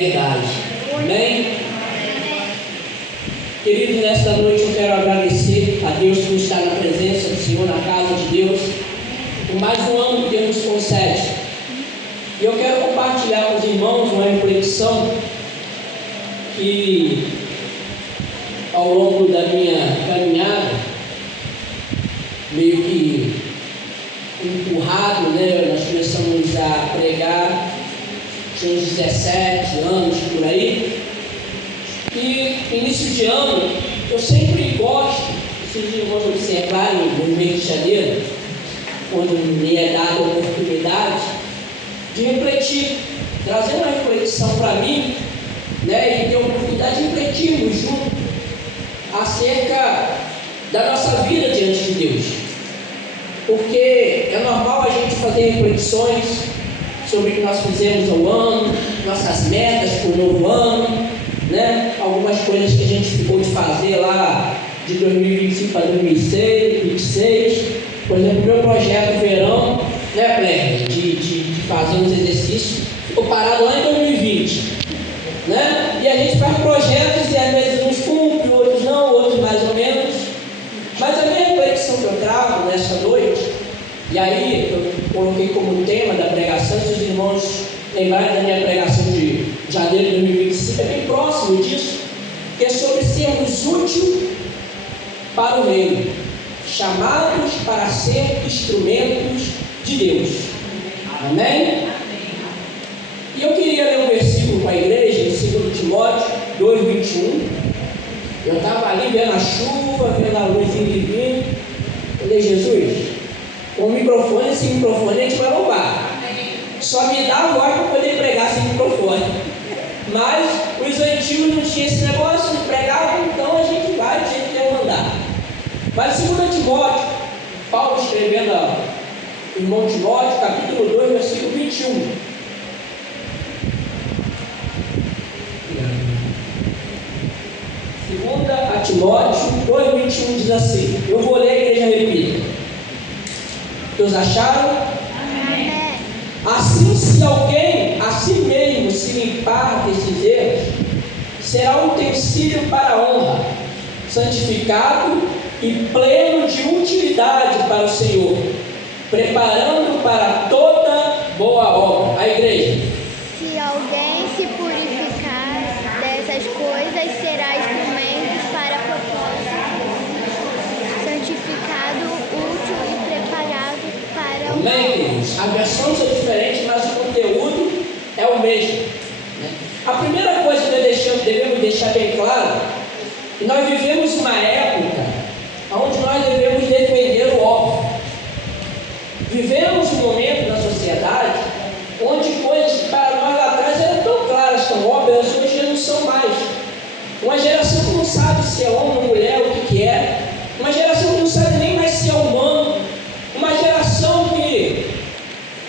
Verdade. Amém? Queridos, nesta noite eu quero agradecer a Deus por estar na presença do Senhor, na casa de Deus, por mais um ano que Deus nos concede. E eu quero compartilhar com os irmãos uma reflexão que, ao longo da minha caminhada, meio que empurrado, nós começamos a pregar. Tinha uns 17 anos por aí, e início de ano eu sempre gosto, se os irmãos observarem no mês de janeiro, quando me é dada a oportunidade de refletir, trazer uma reflexão para mim, e ter a oportunidade de refletirmos juntos acerca da nossa vida diante de Deus, porque é normal a gente fazer reflexões sobre o que nós fizemos ao ano, nossas metas para o novo ano, algumas coisas que a gente ficou de fazer lá de 2025 para 2026, por exemplo, o meu projeto verão, de fazer uns exercícios, ficou parado lá em 2020, e a gente faz projetos e às vezes uns cumpre, outros não, outros mais ou menos, mas a minha reflexão que eu trago nesta noite, e aí eu coloquei como tema da pregação, se os irmãos lembrarem da minha pregação de janeiro de 2025, é bem próximo disso, que é sobre sermos úteis para o reino, chamados para ser instrumentos de Deus. Amém? E eu queria ler um versículo para a igreja, em 2 Timóteo 2:21. Eu estava ali vendo a chuva, vendo a luz divina. Eu falei, Jesus, com o microfone, esse microfone a gente vai louvar. Só me dá a voz para poder pregar sem microfone. Mas os antigos não tinham esse negócio de pregar, então a gente vai do jeito que eu mandar. Mas 2 Timóteo, Paulo escrevendo ao irmão Timóteo, capítulo 2, versículo 21. Segunda a Timóteo 2:21 diz assim, eu vou ler, a igreja repita. Todos acharam? Amém. Assim, se alguém a si mesmo se limpar desses erros, será um utensílio para a honra, santificado e pleno de utilidade para o Senhor, preparando para toda boa obra. A igreja. Se alguém se purificar dessas coisas, será instrumento para propósito, santificado, útil e preparado para o Amém, queridos? As versões são diferentes, mas o conteúdo é o mesmo. A primeira coisa que devemos deixar bem claro, que nós vivemos uma época onde nós devemos defender o óbvio. Vivemos um momento na sociedade onde coisas que para nós lá atrás eram tão claras, tão óbvias, hoje já não são mais. Uma geração que não sabe se é homem ou mulher, o que é. Uma geração que não sabe nem mais se é humano. Uma geração que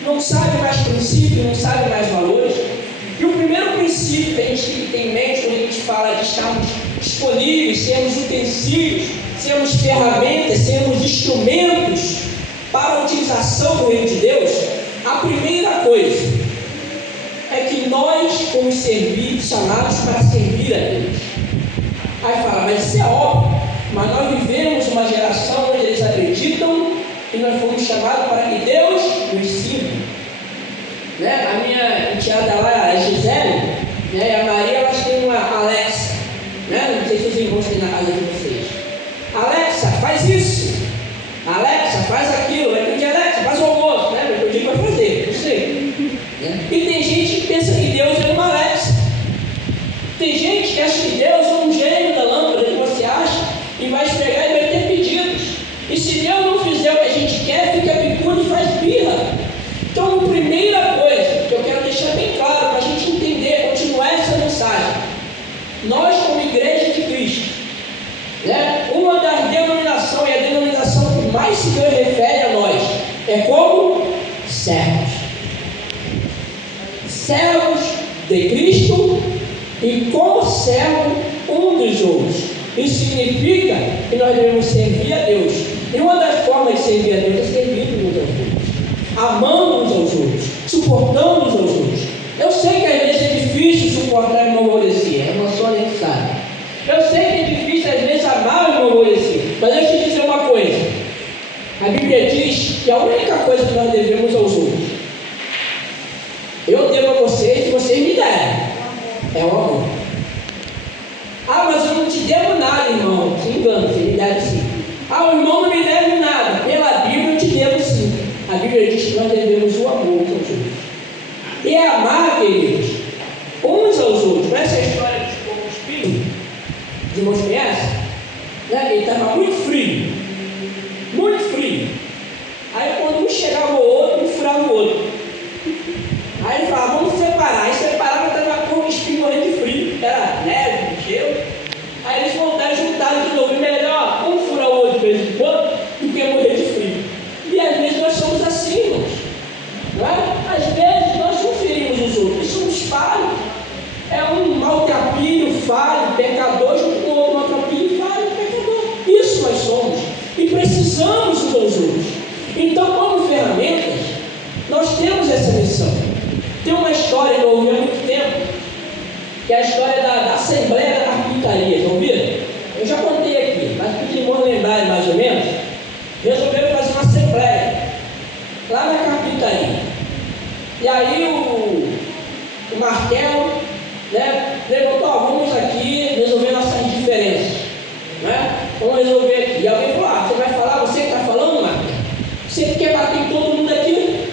não sabe mais princípios, não sabe mais valores. E o primeiro princípio que a gente tem que ter em mente quando a gente fala de estarmos disponíveis, sermos utensílios, sermos ferramentas, sermos instrumentos para a utilização do reino de Deus, a primeira coisa é que nós fomos chamados para servir a Deus. Aí fala, mas isso é óbvio, mas nós vivemos uma geração onde eles acreditam que nós fomos chamados para que Deus nos sirva. A minha enteada lá, a Gisele, e a Maria, elas têm uma Alexa, não sei se os irmãos têm na casa de vocês. Alexa, faz isso. Alexa, faz aquilo. Vai pedir, Alexa, faz o almoço. Vai pedir para fazer, não sei. E tem gente que pensa que Deus é uma Alexa. Tem gente que acha que Deus é um gênio da lâmpada que você acha e vai esfregar e vai ter pedidos. E se Deus não fizer o que a gente quer, fica picudo e faz birra. Então, a primeira coisa que eu quero deixar bem claro para a gente entender, continuar essa mensagem, nós como igreja de Cristo, uma das denominações, e a denominação que mais se refere a nós, é como servos. Servos de Cristo e como servo um dos outros. Isso significa que nós devemos servir a Deus. E uma das formas de servir a Deus é servindo uns aos outros, amando uns aos outros, suportando uns aos outros. Eu sei que às vezes é difícil suportar o irmão aborrecido, é uma só necessária. Eu sei que é difícil às vezes amar o irmão aborrecido, mas deixa eu te dizer uma coisa. A Bíblia diz que a única coisa que nós devemos aos outros, eu devo a vocês e vocês me devem, é o amor. Ah, mas eu não te devo nada, irmão. Se engana, você me deve sim. Ah, o irmão não me deve nada. Pela Bíblia eu te devo sim. A Bíblia diz que nós devemos o amor aos outros. E é amar, queridos, uns aos outros. Não é essa história dos povos frios? Os irmãos conhecem? Né? Ele estava muito frio. Muito frio. Aí quando um chegava o outro, um furava o outro. Aí ele falava, vamos separar. Aí separava, estava com o espinho morrendo de frio. Era neve, gelo. Aí eles voltaram e juntaram de novo. E melhor, um furar o outro de vez em quando do que morrer de frio. E às vezes nós somos assim, irmãos. Não é? Às vezes nós não ferimos os outros, somos falhos. É um maltrapilho, falho, pecador, junto com outro maltrapilho, falho, pecador. Isso nós somos. E precisamos uns aos outros. Então, como ferramentas, nós temos essa missão. Tem uma história que eu ouvi há muito tempo, que é a história da Assembleia da Carpintaria. Já ouviram? Eu já contei aqui, mas para os irmãos lembrarem mais ou menos, resolveram fazer uma assembleia lá na carpintaria. E aí o Martelo, né, levantou, vamos aqui resolver nossas diferenças, né? Vamos resolver aqui. E alguém falou, você vai falar, você que está falando, Martelo? Você que quer bater em todo mundo aqui?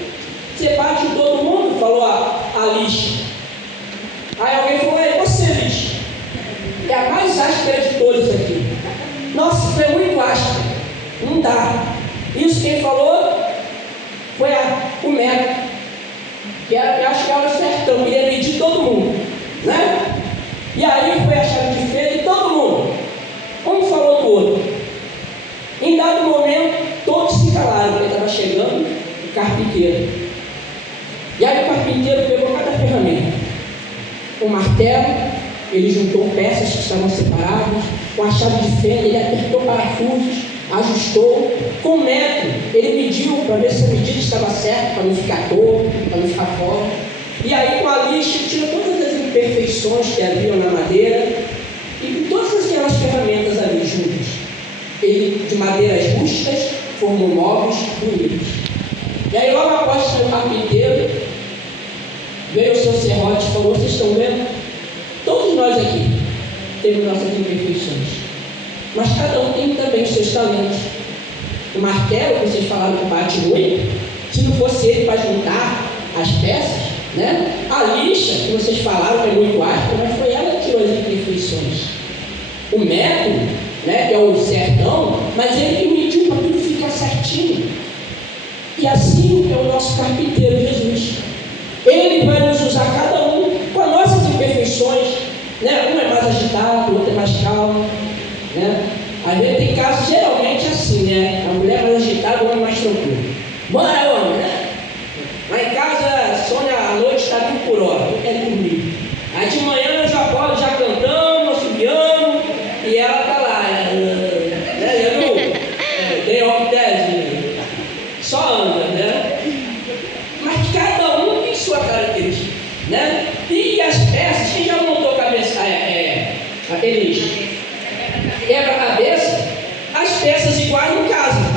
Você bate em todo mundo? Falou a lixa. Aí alguém falou, você lixa. É a mais áspera de todas aqui. Nossa, foi muito áspera. Não dá. Isso quem falou foi o Meco, que era, eu acho que era o sertão, queria medir todo mundo, né? E aí foi a chave de feira e todo mundo, um falou do outro. Em dado momento, todos se calaram, porque estava chegando o carpinteiro. E aí o carpinteiro pegou cada ferramenta. O martelo, ele juntou peças que estavam separadas, com a chave de fenda, ele apertou parafusos, ajustou. Com o metro, ele mediu para ver se a medida estava certa, para não ficar torto, para não ficar fora. E aí com a lixa, tirou todas as imperfeições que haviam na madeira e com todas aquelas ferramentas ali juntas. Ele, de madeiras rústicas, formou móveis bonitos. E aí logo após o carpinteiro, veio o seu serrote e falou, vocês estão vendo? Todos nós aqui temos nossas imperfeições, mas cada um tem também os seus talentos. O martelo, que vocês falaram que bate muito, se não fosse ele para juntar as peças, né? A lixa, que vocês falaram que é muito áspera, mas foi ela que tirou as imperfeições. O método, né, que é o sertão, mas ele que mediu para tudo ficar certinho. E assim é o nosso carpinteiro Jesus. Ele vai nos usar cada um com as nossas imperfeições, né? Um é mais agitado, o outro é mais calmo, né? Às vezes tem casos geralmente assim, né? A mulher mais agitada, o homem mais tranquilo. Bora, homem, né? Lá em casa, Sônia à noite está 20 por hora, eu quero dormir. Aí de manhã eu já cantamos, assobiando, e ela está lá, né? Eu não dei tese, só anda, né? Mas cada um tem sua característica, né? E as peças, quem já montou a cabeça, aquele quebra-cabeça, as peças iguais não casam.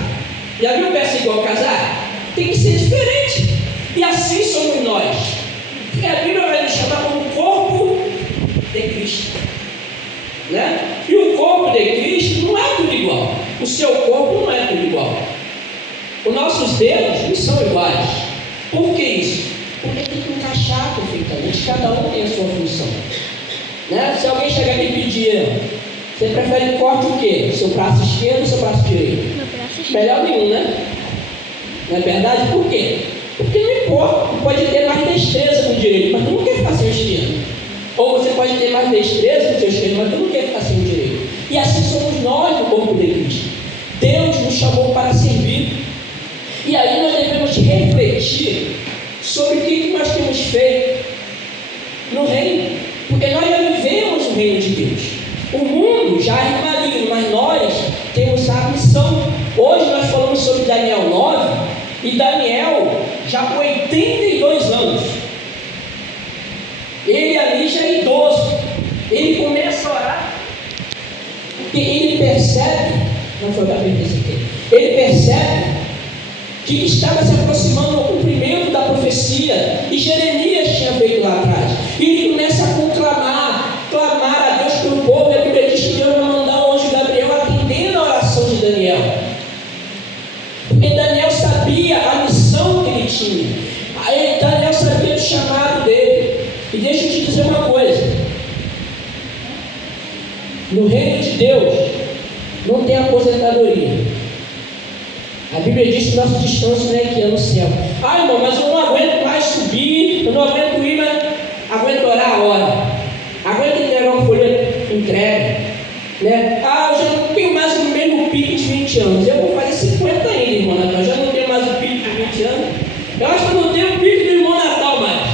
Já viu peça igual casar? Tem que ser diferente. E assim somos nós. Porque a Bíblia vai nos chamar como corpo de Cristo, né? E o corpo de Cristo não é tudo igual. O seu corpo não é tudo igual. Os nossos dedos não são iguais. Por que isso? Porque tem que encaixar perfeitamente. Cada um tem a sua função, né? Se alguém chegar aqui e pedir, você prefere que corte o quê? Seu braço esquerdo ou seu braço direito? Meu braço esquerdo. Melhor nenhum, né? Não é verdade? Por quê? Porque não importa, pode ter mais destreza com o direito, mas tu não quer ficar sem o esquerdo. Ou você pode ter mais destreza com o seu esquerdo, mas tu não quer ficar sem o direito. E assim somos nós no corpo de Cristo. Deus nos chamou para servir. E aí nós devemos refletir sobre o que nós temos feito no reino. Porque nós já vivemos o reino de Deus. O mundo já é maligno, mas nós temos a missão. Hoje nós falamos sobre Daniel 9, e Daniel já com 82 anos. Ele ali já é idoso. Porque ele percebe, não foi Gabriel aqui, ele percebe que estava se aproximando do cumprimento da profecia que Jeremias tinha feito lá atrás. E ele começa a clamar a Deus pelo povo. E a Bíblia diz que Deus vai mandar o anjo Gabriel atendendo a oração de Daniel. Porque Daniel sabia a missão que ele tinha. Aí Daniel sabia do chamado dele. E deixa eu te dizer uma coisa. No reino de Deus não tem aposentadoria. A Bíblia diz que nosso descanso não é aqui, é no céu. Ah, irmão, mas eu não aguento mais subir, eu não aguento ir, mas aguento orar a hora. Aguento entregar um folheto entregue. Né? Ah, eu já não tenho mais o mesmo pique de 20 anos. Eu vou fazer 50 ainda, irmão Natal. Eu já não tenho mais o pique de 20 anos. Eu acho que eu não tenho o pique do irmão Natal mais.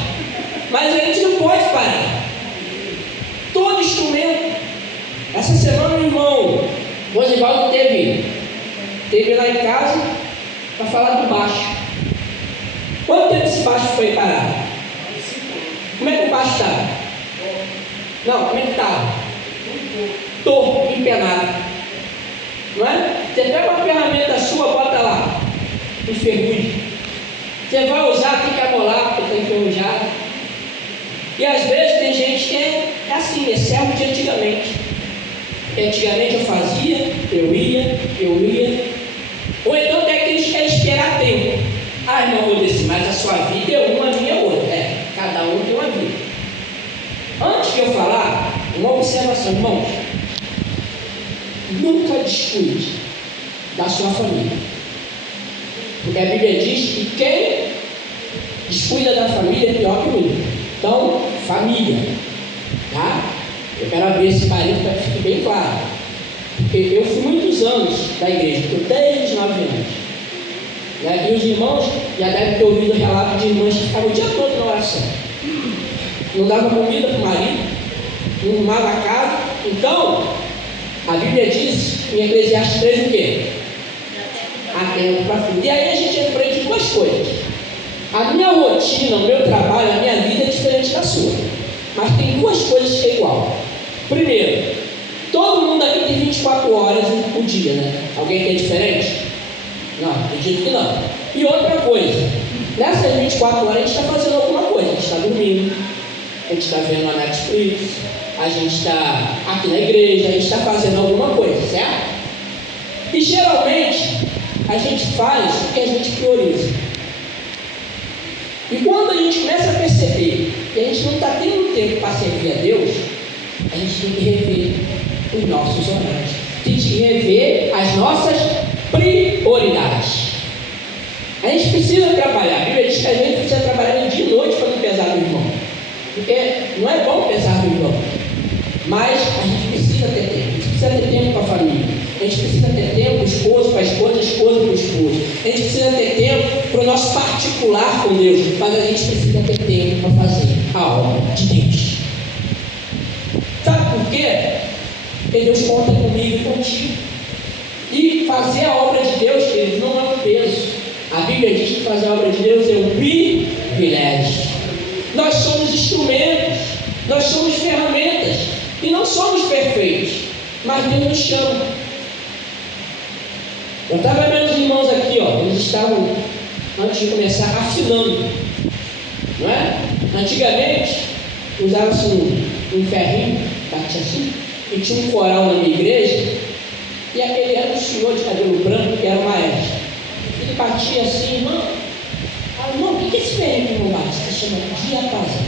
Mas a gente não pode parar. Todo instrumento. Essa semana o irmão Rosivaldo teve lá em casa para falar do baixo. Quanto tempo esse baixo foi parado? Como é que o baixo estava? Não, como é que estava? Torto, empenado. Não é? Você pega uma ferramenta sua, bota lá, enferruje. Você vai usar, tem que amolar, porque está enferrujado. E às vezes tem gente que é assim, é servo de antigamente. Antigamente eu fazia, eu ia. Ou então tem aqueles que querem esperar tempo. Ah, irmão, eu disse, mas a sua vida é uma, a minha é outra. É, cada um tem uma vida. Antes de eu falar, uma observação, irmãos. Nunca descuide da sua família. Porque a Bíblia diz que quem descuida da família é pior que o único. Então, família. Tá? Eu quero abrir esse parênteses para que fique bem claro. Porque eu fui muitos anos da igreja, estou desde os 9 anos. Né? E os irmãos já devem ter ouvido o relato de irmãs que ficavam o dia todo na oração. Não dava comida para o marido, não arrumava a casa. Então, a Bíblia diz em Eclesiastes 3 o quê? Há tempo para tudo. E aí a gente aprende duas coisas. A minha rotina, o meu trabalho, a minha vida é diferente da sua. Mas tem duas coisas que é igual. Primeiro, todo mundo aqui tem 24 horas por dia, né? Alguém que é diferente? Não, acredito que não. E outra coisa, nessas 24 horas a gente está fazendo alguma coisa. A gente está dormindo, a gente está vendo a Netflix, a gente está aqui na igreja, a gente está fazendo alguma coisa, certo? E geralmente a gente faz o que a gente prioriza. E quando a gente começa a perceber que a gente não está tendo tempo para servir a Deus, a gente tem que rever os nossos horários. A gente tem que rever as nossas prioridades. A gente precisa trabalhar. A Bíblia diz que a gente precisa trabalhar de noite para não pesar do irmão. Porque não é bom pesar do irmão. Mas a gente precisa ter tempo. A gente precisa ter tempo para a família. A gente precisa ter tempo para o esposo, para a esposa para o esposo. A gente precisa ter tempo para o nosso particular com Deus. Mas a gente precisa ter tempo para fazer a obra de Deus. Sabe por quê? Porque Deus conta comigo e contigo. E fazer a obra de Deus, queridos, não é um peso. A Bíblia diz que fazer a obra de Deus é um privilégio. Nós somos instrumentos, nós somos ferramentas e não somos perfeitos, mas Deus nos chama. Eu estava vendo os irmãos aqui, ó, eles estavam, antes de começar, afinando, não é? Antigamente, usava-se um ferrinho, batia assim, e tinha um coral na minha igreja, e aquele era um senhor de cabelo branco, que era o maestro. Ele batia assim, irmão, irmão, o que é esse ferrinho que o irmão bate? Se chama diapasão.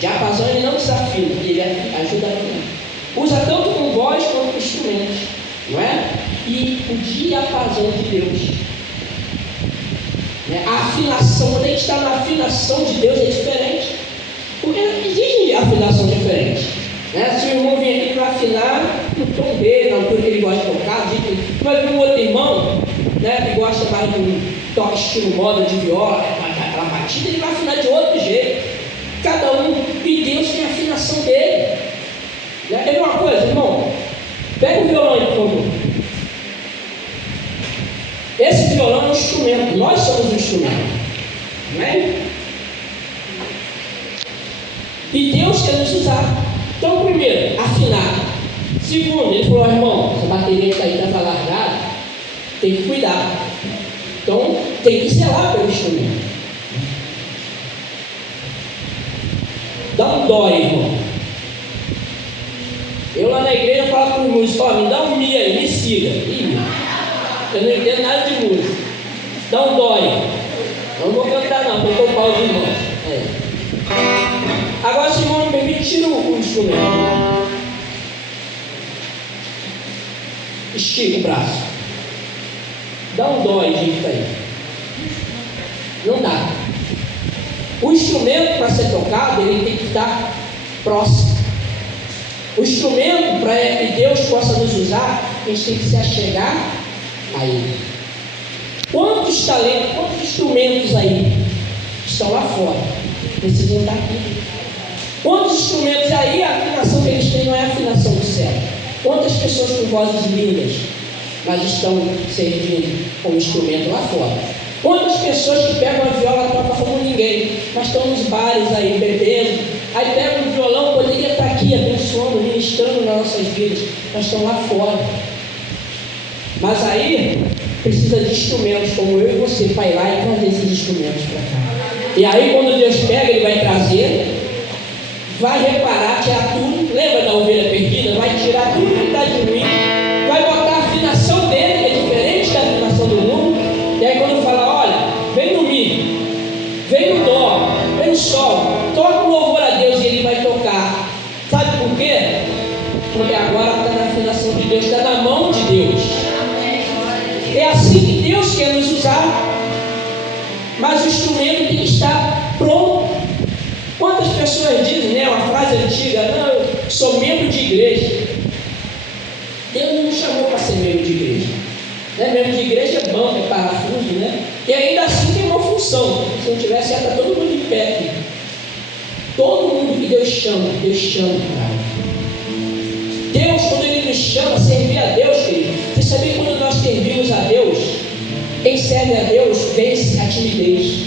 Diapasão ele não desafia, ele ajuda a afinar. Usa tanto com voz quanto com instrumentos, não é? E o diapasão de Deus. Né? A afinação, quando a gente está na afinação de Deus é diferente. Porque existe afinação diferente. Né? Se o irmão vem aqui para afinar no tom dele, na altura que ele gosta de tocar, vai vir um outro irmão, né, que gosta mais de um toque estilo moda de viola, aquela batida, ele vai afinar de outro jeito. Cada um, e Deus tem a afinação dele. Né? É uma coisa, irmão, pega o violão aí, por favor. Esse violão é um instrumento, nós somos um instrumento. Não é? E Deus quer nos usar. Então, primeiro, afinar. Segundo, ele falou: irmão, essa bateria que está largada, tem que cuidar. Então, tem que zelar pelo instrumento. Dá um dó, irmão. Eu lá na igreja falo com os músicos: me dá um mi aí, me siga. Ih, eu não entendo nada de música. Dá um dó aí. Eu não vou cantar não, vou poupar os irmãos. Agora, se o irmão me permite, tira o instrumento. Estica o braço. Dá um dó aí, gente, aí. Não dá. O instrumento, para ser tocado, ele tem que estar próximo. O instrumento, para que Deus possa nos usar, a gente tem que se achegar a Ele. Quantos talentos, quantos instrumentos aí estão lá fora? Precisam estar aqui. Quantos instrumentos aí, a afinação que eles têm não é a afinação do céu? Quantas pessoas com vozes lindas, mas estão servindo como instrumento lá fora? Quantas pessoas que pegam a viola e tocam como ninguém, mas estão nos bares aí bebendo, aí pegam o violão, poderia estar aqui abençoando, ministrando nas nossas vidas, mas estão lá fora. Mas aí precisa de instrumentos como eu e você para ir lá e trazer esses instrumentos para cá. E aí quando Deus pega, Ele vai trazer, vai reparar, tirar tudo. Lembra da ovelha perdida? Vai tirar tudo que está de ruim, vai botar a afinação dele, que é diferente da afinação do mundo. E aí quando fala: olha, vem no mi, vem no dó, vem no sol, toca o louvor a Deus, e Ele vai tocar. Sabe por quê? Porque agora está na afinação de Deus, está na mão de Deus. É assim que Deus quer nos usar, mas o instrumento tem que estar pronto. Quantas pessoas dizem, né, uma frase antiga: não, eu sou membro de igreja. Deus não nos chamou para ser membro de igreja. Né? Membro de igreja é banco, é parafuso, né? E ainda assim tem uma função. Se não tivesse, ia estar todo mundo de pé aqui. Todo mundo que Deus chama para Deus, quando Ele nos chama, servir a Deus, querido. Você sabia que quando nós servimos a Deus, quem serve a Deus vence a timidez.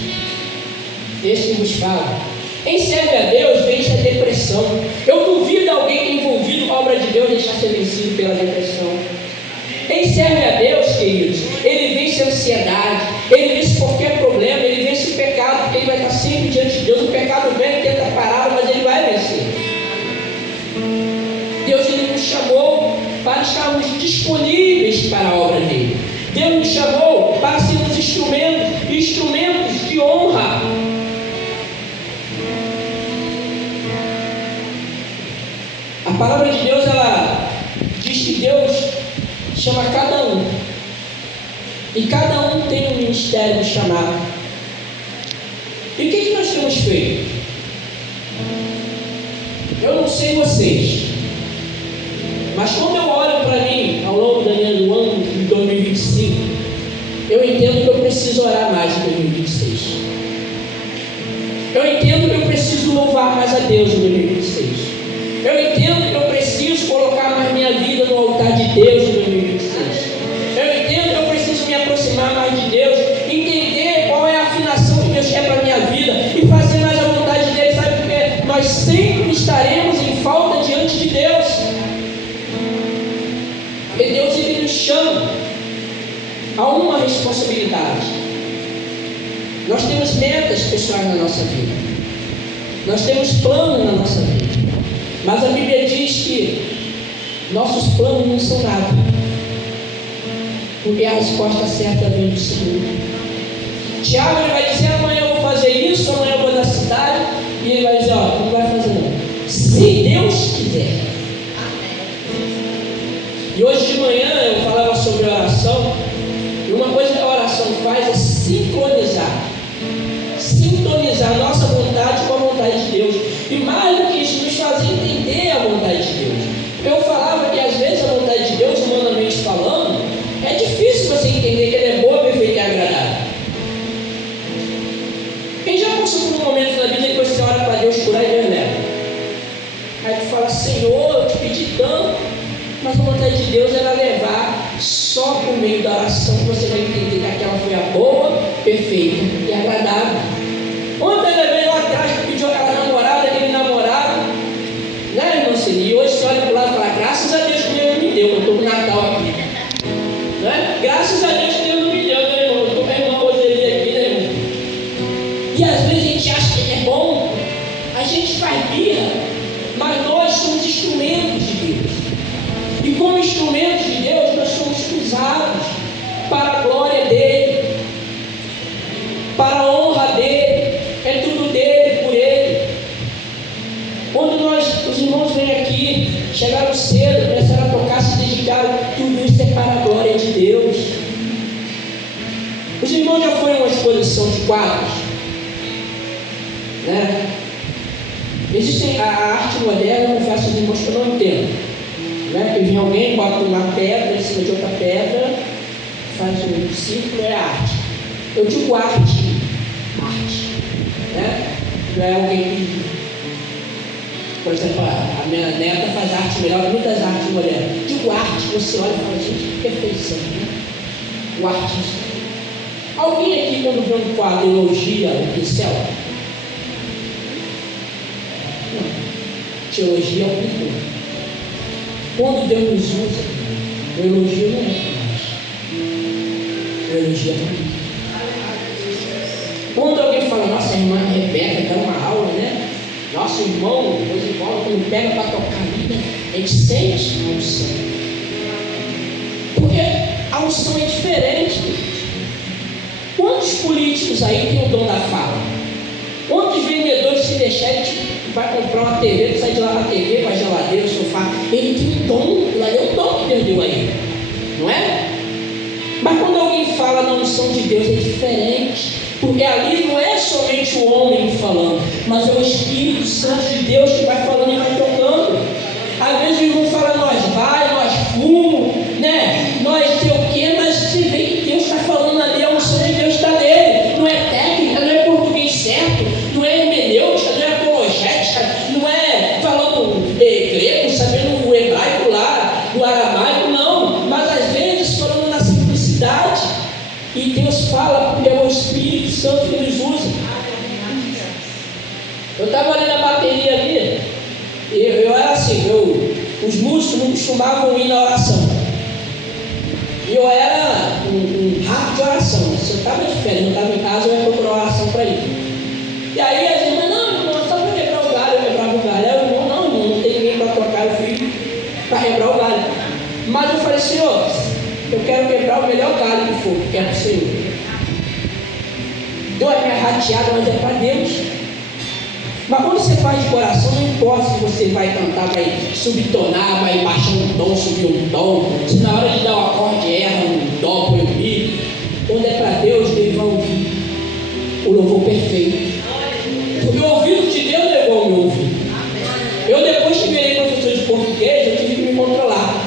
Esse que nos fala. Quem serve a Deus vence a depressão. Eu duvido alguém que é envolvido com a obra de Deus deixar ser vencido pela depressão. Quem serve a Deus, queridos, ele vence a ansiedade, ele vence qualquer problema, ele vence o pecado, porque ele vai estar sempre diante de Deus. O pecado vem e tenta pará-lo, mas ele vai vencer. Deus, Ele nos chamou para estarmos disponíveis para a obra dele. Deus nos chamou para sermos instrumentos de honra. A palavra de Deus, ela diz que Deus chama cada um, e cada um tem um ministério chamado. E o que nós temos feito? Eu não sei vocês, mas quando eu olho para mim ao longo do ano de 2025, eu entendo que eu preciso orar mais em 2026. Eu entendo que eu preciso louvar mais a Deus em 2026. Eu entendo que eu preciso colocar mais minha vida no altar de Deus em 2026. Eu entendo que eu preciso me aproximar mais de Deus, entender qual é a afinação que Deus quer para a minha vida e fazer mais a vontade dele. Sabe por quê? Nós sempre estaremos em falta diante de Deus. Porque Deus, Ele nos chama a uma responsabilidade. Nós temos metas pessoais na nossa vida. Nós temos planos na nossa vida. Mas a Bíblia diz que nossos planos não são nada. Porque a resposta certa vem do Senhor. Tiago, ele vai dizer: amanhã eu vou fazer isso, amanhã eu vou na cidade. E ele vai dizer: ó, não vai fazer não. Se Deus quiser. E hoje de manhã eu falava sobre oração. E uma coisa que a oração faz é sincronizar a nossa vontade com a vontade de Deus. E mais do que isso, nos fazer entender a vontade de Deus. Eu falava que às vezes a vontade de Deus, humanamente falando, é difícil você entender que ela é boa, perfeita e agradável. Quem já passou por um momento na vida que você ora para Deus curar e Deus leva? Aí tu fala: Senhor, eu te pedi tanto. Mas a vontade de Deus era levar só por meio da oração que você vai entender que aquela foi a boa, perfeita e agradável. Ontem eu levei lá atrás que pediu aquela namorada, aquele namorado, né, irmão Cine? E hoje você olha para o lado e fala: graças a Deus os irmãos vêm aqui, chegaram cedo, começaram a tocar, se dedicaram, tudo isso é para a glória de Deus. Os irmãos já foram a uma exposição de quadros, né? Existem a arte moderna, eu confesso aos irmãos que eu não entendo, né? Que vem alguém, bota uma pedra em cima de outra pedra, faz um círculo, é arte. Eu digo arte, né? Não é alguém que, por exemplo, a minha neta faz arte melhor que muitas artes modernas. Digo arte, você olha e fala, gente, que perfeição, né? O artista. Alguém aqui, quando vê um quadro, elogia o pincel? Não. Te elogia o pintor. Quando Deus nos usa, o elogio não é mais. O elogio é para. Quando alguém fala, nossa, a irmã Rebeca dá uma aula, né? Nosso irmão, meus irmãos, quando pega para tocar a vida, a gente sente a unção. Porque a unção é diferente. Quantos políticos aí tem o dom da fala? Quantos vendedores se deixarem, vai comprar uma TV, sai de lá na TV, com a geladeira, o sofá, ele tem um dom, é o dom que Deus deu a ele, não é? Mas quando alguém fala na unção de Deus é diferente, porque ali não é somente o homem falando, mas é o Espírito Santo de Deus que vai falando e vai tocando. Às vezes o irmão fala, nós fumo, né? Nós sei o quê, mas você vê que Deus está falando ali, a unção de Deus está nele. Não é técnica, não é português certo, não é hermenêutica, não é apologética, não é falando grego, sabendo o hebraico lá, o aramaico, não. Mas às vezes falando na simplicidade. E Deus fala porque é o Espírito Santo que nos usa. Eu estava ali na bateria ali, eu era assim, os músicos não costumavam ir na oração. E eu era um rato de oração. Se eu estava de férias, eu estava em casa, eu ia procurar oração para ir. E aí as irmãs, não, irmão, só para quebrar o galho, eu quebrava o galho. Aí o irmão, não tem ninguém para tocar, eu fui para quebrar o galho. Mas eu falei, Senhor, eu quero quebrar o melhor galho que for, que é para o Senhor. Dou a minha rateada, mas é para Deus. Mas quando você faz de coração, não importa se você vai cantar, vai subtonar, vai baixar um tom, subir um tom, se na hora de dar um acorde erra um dó, põe um mi. Quando é para Deus, Deus vai ouvir o louvor perfeito. Porque o ouvido de Deus é igual ao meu ouvido. Eu, depois que virei professor de português, eu tive que me controlar.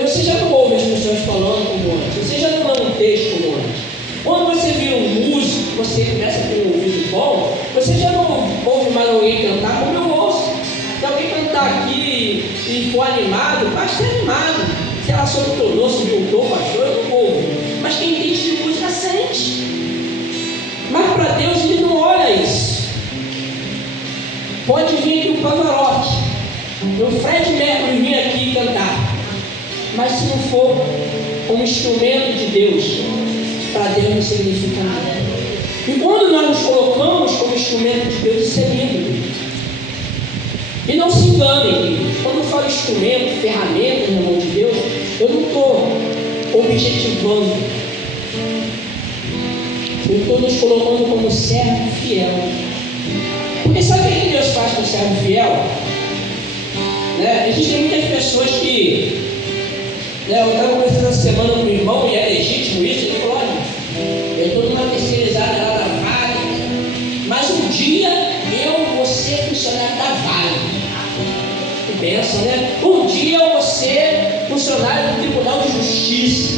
Você já não ouve as pessoas falando como antes, você já não lê um texto como antes. Quando você vira um músico, você começa a ter um ouvido bom, você já não ouve mais alguém cantar como eu ouço. Se alguém cantar aqui e for animado, basta ser animado. Se ela subtonou, se voltou, pastor, eu não ouvo. Mas quem entende de música sente. Mas para Deus ele não olha isso. Pode vir aqui o Pavarotti, o Fred Mercury vir aqui cantar. Mas se não for um instrumento de Deus, para Deus não significa nada. E quando nós nos colocamos como instrumento de Deus, isso é lindo. E não se enganem, queridos. Quando eu falo instrumento, ferramenta na mão de Deus, eu não estou objetivando. Eu estou nos colocando como servo fiel. Porque sabe o que Deus faz com o servo fiel? Né? Existem muitas pessoas que... Eu estava conversando essa semana com o irmão, e é legítimo isso. Ele falou, olha, eu estou numa terceirizada lá da Vale, mas um dia eu vou ser funcionário da Vale. Que benção, né? Um dia eu vou ser funcionário do Tribunal de Justiça.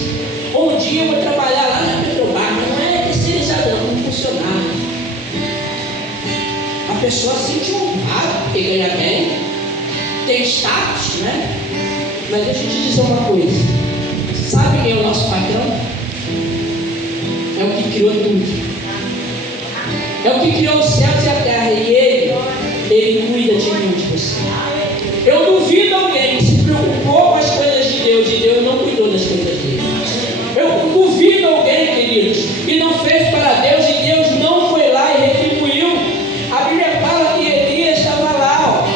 Um dia eu vou trabalhar lá na Petrobras. Mas não é terceirizada, não, como funcionário. A pessoa se sente honrada, porque ganha bem, tem status, né? Mas deixa eu te dizer uma coisa. Sabe quem é o nosso patrão? É o que criou tudo. É o que criou os céus e a terra. E Ele cuida de mim, de você. Eu duvido alguém que se preocupou com as coisas de Deus e Deus não cuidou das coisas dele. Eu duvido alguém, queridos, que não fez para Deus e Deus não foi lá e retribuiu. A Bíblia fala que Elias estava lá, ó.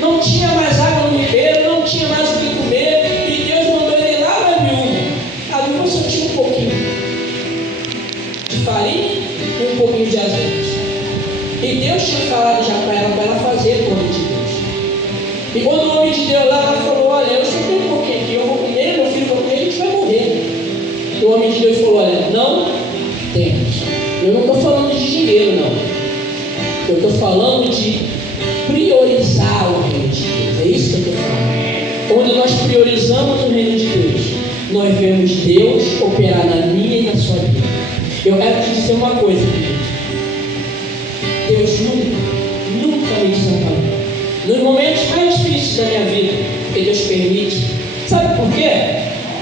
Não tinha mais água no ribeiro, não tinha mais o que comer, e Deus mandou ele lá na viúva. A viúva só tinha um pouquinho de farinha e um pouquinho de azeite. E Deus tinha falado já para ela fazer o plano de Deus. E quando o homem de Deus lá falou, olha, eu só tenho um pouquinho aqui, eu vou comer, meu filho vai comer, a gente vai morrer. E o homem de Deus falou, olha, não temos. Eu não estou falando de dinheiro, não. Eu estou falando de priorizar o reino de Deus. É isso que eu estou falando. Quando nós priorizamos o reino de Deus, nós vemos Deus operar na minha e na sua vida. Eu quero te dizer uma coisa, querido. Deus nunca me desamparou. Nos momentos mais difíceis da minha vida, que Deus permite. Sabe por quê?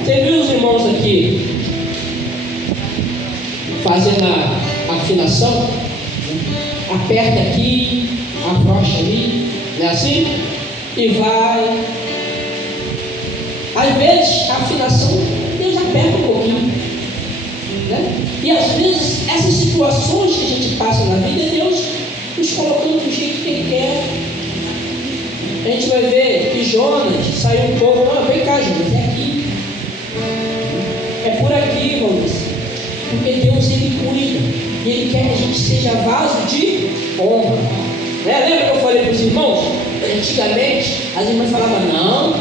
Você viu os irmãos aqui fazendo a afinação? Aperta aqui, afrouxa ali, não é assim? E vai. Às vezes a afinação, Deus aperta um pouquinho, né? E às vezes essas situações que a gente passa na vida, é Deus nos colocando do jeito que Ele quer. A gente vai ver que Jonas saiu um pouco, não, vem cá, Jonas, é aqui. É por aqui, irmãos. Porque Deus, Ele cuida. E Ele quer que a gente seja vaso de honra. Né? Lembra que eu falei para os irmãos? Antigamente, as irmãs falavam, não,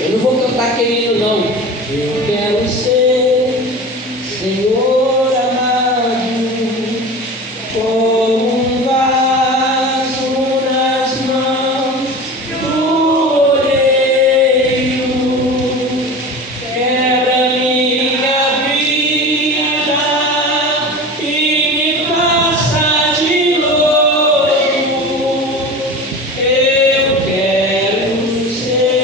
eu não vou cantar aquele hino, não. Eu quero ser, Senhor amado, como um vaso nas mãos do oleiro. Quebra minha vida e me faça de novo. Eu quero ser,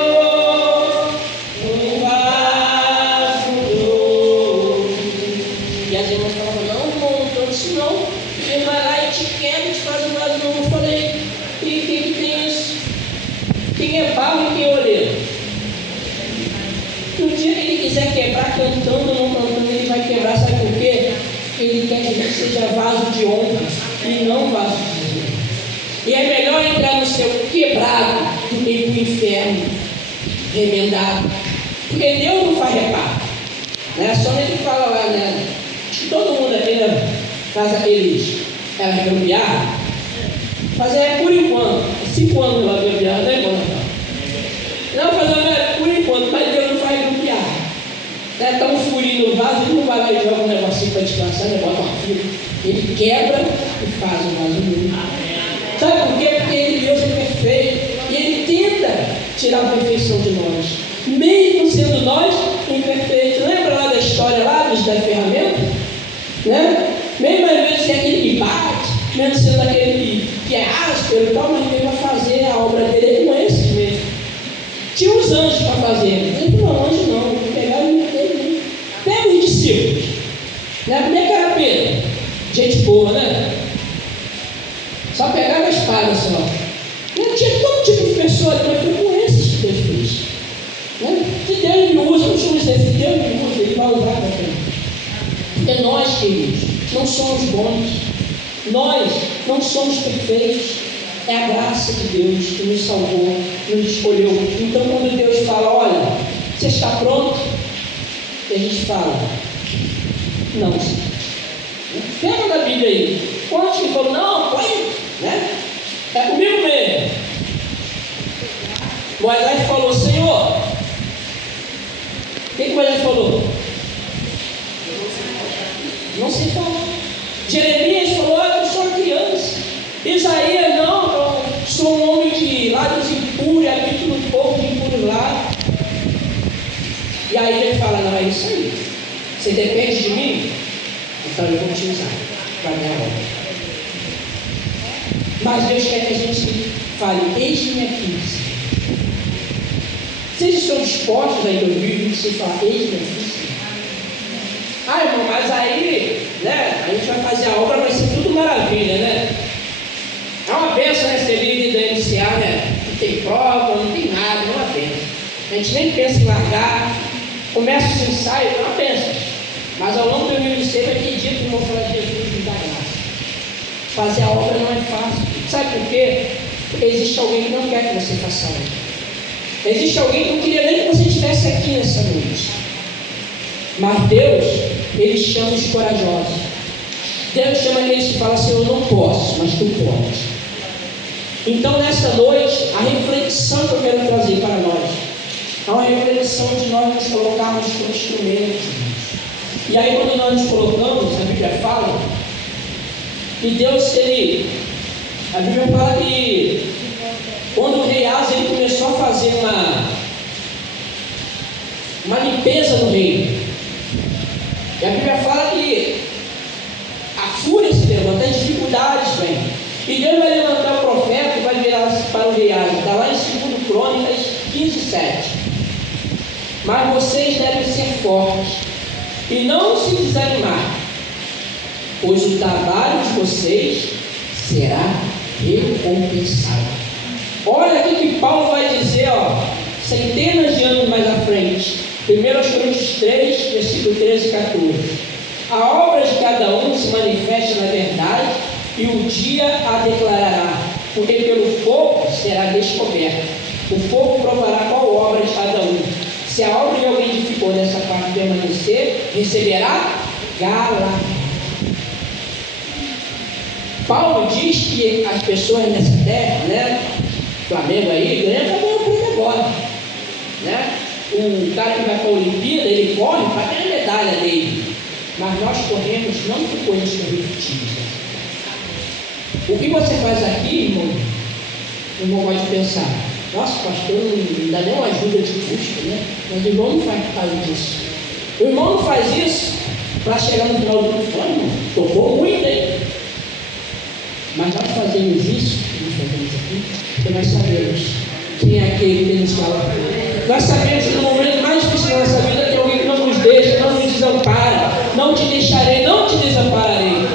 Senhor, um vaso novo. E as irmãs falavam, não, irmão, não estou isso não. Ele vai lá e te quebra e te faz um vaso novo. Eu falei, e quem que tem isso? Quem é barro e quem é oleiro? No dia que Ele quiser quebrar, cantando ou não cantando, Ele vai quebrar, sabe por quê? Ele quer que a gente seja vaso de honra e não vaso de desonra. E é melhor entrar no céu quebrado do que ir para o inferno remendado. Porque Deus não faz reparo. Né? Só Ele fala lá, né? Acho que todo mundo aqui, né, faz aqueles gambiarra. Fazer por enquanto. 5 anos lá gambiarra, né, irmão? Não, fazer por enquanto, mas Deus não faz gambiarra. Dá um furinho no vaso, Ele não vai lá e joga um negocinho para descansar, Ele bota uma fila. Ele quebra e faz um vaso novo. Sabe por quê? Porque Deus é perfeito e Ele tenta tirar a perfeição de nós, mesmo sendo nós imperfeitos. Lembra lá da história lá da ferramenta? Né? Mesmo às vezes é aquele que bate, mesmo sendo aquele que é áspero e tal, mas Ele vai fazer a obra dele com esses mesmo. Tinha os anjos para fazer, ele falou, não, anjo não, vou pegar o dele. Pega os discípulos. Né? Como é que era Pedro? Gente boa, né? Só pegava a espada só. Não tinha todo tipo de pessoa, mas foi com esses que Deus fez. Né? Se Deus me usa, não chamo isso, se Deus me usa, Ele vai usar também. Porque nós, queridos, não somos bons. Nós não somos perfeitos. É a graça de Deus que nos salvou, nos escolheu. Então, quando Deus fala, olha, você está pronto? E a gente fala, não, Senhor. Pega na Bíblia aí. Quantos que falam, não, pode, né? É comigo mesmo. Moisés falou, Senhor. O que Moisés falou? Não sei falar. Jeremias falou, eu sou uma criança. Isaías, não, eu sou um homem de lábios impuros, habito no povo de impuros lábios. E aí ele fala, não, é isso aí. Você depende de mim? Então eu vou te usar para a minha obra. Mas Deus quer que a gente fale, eis-me aqui. Vocês estão dispostos aí em 2026 a falar, eis-me aqui? Ah, irmão, mas aí, né, a gente vai fazer a obra, vai ser tudo maravilha, né? É uma bênção receber vida inicial, né? Não tem prova, não tem nada, é uma bênção. A gente nem pensa em largar, começa os ensaios, é uma bênção. Mas ao longo do 2026 vai ter dia que vão falar de Jesus nos dá graça. Fazer a obra não é fácil. Sabe por quê? Porque existe alguém que não quer que você faça a obra. Existe alguém que não queria nem que você estivesse aqui nessa noite. Mas Deus, Ele chama os corajosos. Deus chama aqueles que falam assim: eu não posso, mas tu podes. Então, nesta noite, a reflexão que eu quero trazer para nós é uma reflexão de nós nos colocarmos como instrumentos. E aí, quando nós nos colocamos, a Bíblia fala que Deus, a Bíblia fala que quando o rei Asa ele começou a fazer uma limpeza no reino, e a Bíblia fala que a fúria se levanta, as dificuldades vêm, e Deus vai levantar o profeta e vai virar para o rei Asa. Está lá em 2 Crônicas 15:7. Mas vocês devem ser fortes e não se desanimar, pois o trabalho de vocês será recompensado. Olha aqui que Paulo vai dizer, centenas de anos mais à frente, 1 Coríntios 3, versículo 13 e 14. A obra de cada um se manifesta na verdade, e o dia a declarará, porque pelo fogo será descoberto. O fogo provará qual obra de cada um. Se a obra de alguém que ficou nessa parte permanecer, receberá galardão. Paulo diz que as pessoas nessa terra, Flamengo aí, ganha para ganhar o prêmio agora, O cara que vai para a Olimpíada, ele corre para ter a medalha dele, mas nós corremos não por coisas corruptíveis. O que você faz aqui, irmão? O irmão pode pensar: nossa, pastor, não dá nem uma ajuda de custo, Mas o irmão não faz por causa disso. O irmão não faz isso para chegar no final do ano e falar: irmão, tocou muito, hein? Mas nós fazemos isso, nós fazemos aqui, porque nós sabemos quem é aquele que nos fala. Nós sabemos que no momento mais difícil da nossa vida tem alguém que não nos deixa, não nos desampara. Não te deixarei, não te desampararei.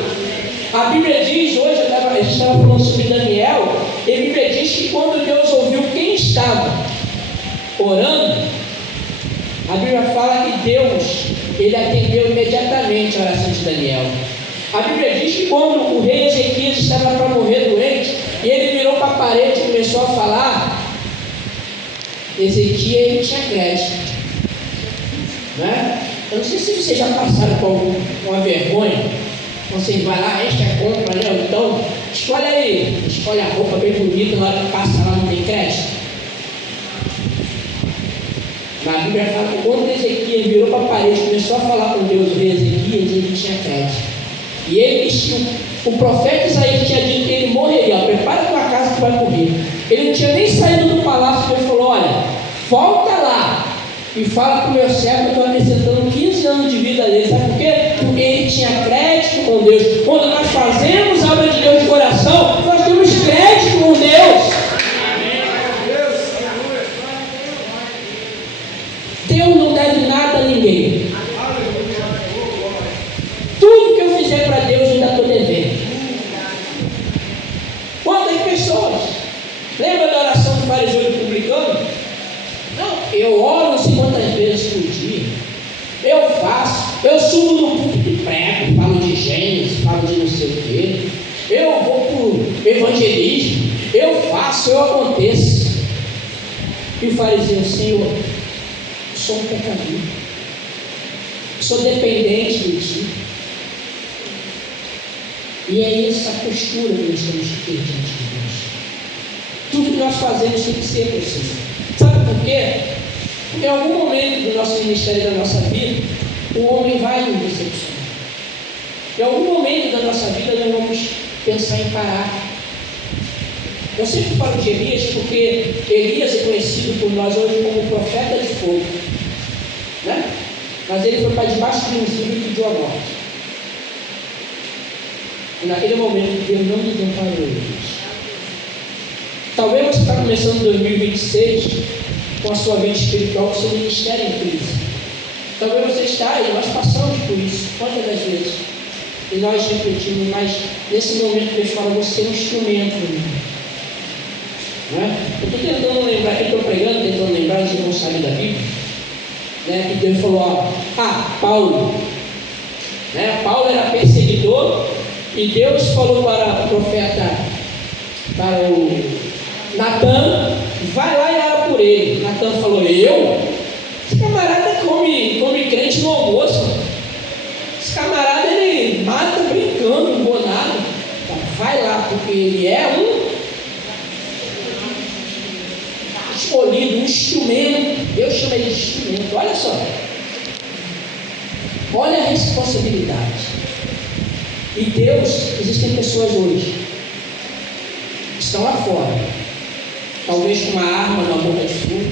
A Bíblia diz, hoje a gente estava falando sobre Daniel, e a Bíblia diz que quando Deus ouviu quem estava orando, a Bíblia fala que Deus, ele atendeu imediatamente a oração de Daniel. A Bíblia diz que quando o rei Ezequias estava para morrer doente, e ele virou para a parede e começou a falar, Ezequias ele tinha crédito, Eu não sei se vocês já passaram por uma vergonha. Você vai lá, enche a compra, Então, escolhe aí, escolhe a roupa bem bonita, na hora que passa lá não tem crédito. Na Bíblia fala que quando Ezequias virou para a parede, começou a falar com Deus, o rei Ezequias, ele tinha crédito. E ele, o profeta Isaías tinha dito que ele morreria. Prepara a tua casa que vai morrer. Ele não tinha nem saído do palácio, ele falou: olha, volta lá e fala para o meu servo que eu estou acrescentando 15 anos de vida dele. Sabe por quê? Porque ele tinha crédito com Deus. Quando nós fazemos a obra de Deus de coração, nós temos crédito com Deus. Deus não deve nada a ninguém. Tudo que eu fizer para Deus, eu ainda estou devendo. Quantas pessoas? Lembra da oração do fariseu e do publicano? Não, eu oro não sei quantas vezes por dia. Eu faço, eu subo no púlpito e prego, falo de Gênesis, falo de não sei o quê. Eu vou para o evangelismo, eu faço, eu aconteço. E o fariseu: Senhor, eu sou um pecador, sou dependente de Ti. E é essa postura que nós temos que ter diante de Deus. Tudo que nós fazemos tem que ser possível. Sabe por quê? Porque em algum momento do nosso ministério, da nossa vida, o homem vai nos decepcionar. Em algum momento da nossa vida, nós vamos pensar em parar. Eu sempre falo de Elias porque Elias é conhecido por nós hoje como profeta de fogo, Mas ele foi para debaixo de um rio e pediu a morte. E naquele momento Deus não desamparou eles. Talvez você está começando 2026 com a sua vida espiritual, com o seu ministério em crise. Talvez você está e nós passamos por isso quantas das vezes. E nós refletimos, mas nesse momento Deus fala: você é um instrumento, Eu estou tentando lembrar, que estou pregando, tentando lembrar, os irmãos sabem da Bíblia, que Deus falou: Paulo, Paulo era perseguidor, e Deus falou para o profeta, para o Natan: vai lá e ora por ele. Natan falou: eu? Esse camarada come crente no almoço. Esse camarada ele mata brincando. vai lá, porque ele é um escolhido, um instrumento. Deus chama ele de instrumento. Olha só, olha a responsabilidade. E Deus, existem pessoas hoje que estão lá fora, talvez com uma arma na boca de fogo,